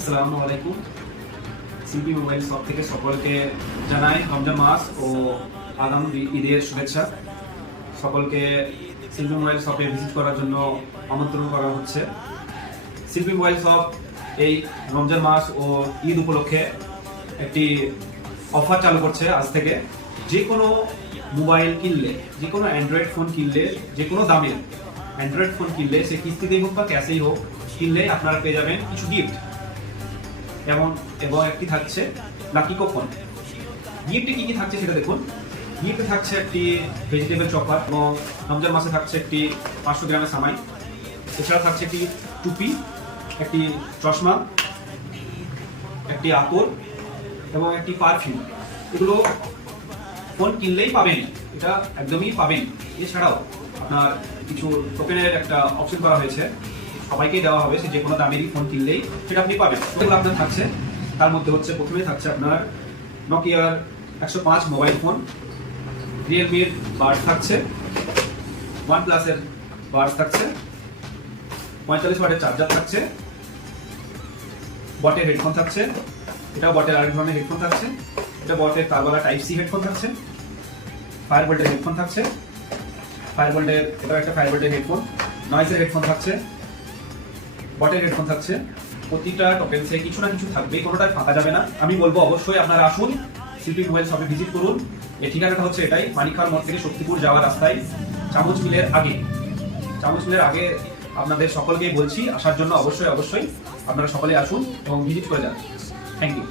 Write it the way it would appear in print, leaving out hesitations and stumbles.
আসসালামু আলাইকুম। Simpi mobile shop থেকে সকলকে জানাই রমজান মাস ও আগাম ঈদের শুভেচ্ছা। সকলকে সিম্পি মোবাইল শপে ভিজিট করার জন্য আমন্ত্রণ করা হচ্ছে। সিম্পি মোবাইল শপ এই রমজান মাস ও ঈদ উপলক্ষে একটি অফার চালু করছে আজ থেকে। যে কোনো মোবাইল কিনলে, যে কোনো অ্যান্ড্রয়েড ফোন কিনলে, যে কোনো দামের অ্যান্ড্রয়েড ফোন কিনলে, সে কিস্তিতেই হোক বা ক্যাশেই হোক, কিনলে আপনারা পেয়ে যাবেন কিছু গিফট এবং একটি থাকছে লাকি কুপন। গিফটে কি কি থাকছে সেটা দেখুন। গিফটে থাকছে একটি ভেজিটেবল চপার এবং রমজান মাসে থাকছে একটি 500 গ্রামের সামাই। এছাড়া থাকছে একটি টুপি, একটি চশমা, একটি আতর এবং একটি পারফিউম। এগুলো ফোন কিনলেই পাবেন, এটা একদমই পাবেন। এছাড়াও আপনার কিছু টোকেনের একটা অপশন করা হয়েছে, সবাইকেই দেওয়া হবে। সে যে কোনো দামেরই ফোন কিনলেই সেটা আপনি পাবেন। এগুলো আপনার থাকছে, তার মধ্যে হচ্ছে প্রথমেই থাকছে আপনার নোকিয়ার 105 মোবাইল ফোন, রিয়েলমির বাডস থাকছে, ওয়ানপ্লাসের বাডস থাকছে, 45 ওয়াটের চার্জার থাকছে, বটের হেডফোন থাকছে, এটাও বটের আরেক ধরনের হেডফোন থাকছে, এটা বটের তারওয়ালা টাইপ সি হেডফোন থাকছে, ফায়ারবোল্টের হেডফোন থাকছে, ফায়ারবোল্টের এটাও একটা ফায়ারবোল্টের হেডফোন, নয়েজের হেডফোন থাকছে, বটের হেডফোন থাকছে। প্রতিটা টোকেনসে কিছু না কিছু থাকবে, কোনোটাই ফাঁকা যাবে না। আমি বলবো অবশ্যই আপনারা আসুন, সিম্পি মোবাইল শপে ভিজিট করুন। এর ঠিকানাটা হচ্ছে এটাই, মানিকখাওয়ার মোড় থেকে শক্তিপুর যাওয়ার রাস্তায়, চামচ মিলের আগে। আপনাদের সকলকেই বলছি আসার জন্য। অবশ্যই আপনারা সকলে আসুন এবং ভিজিট করে যান। Thank you.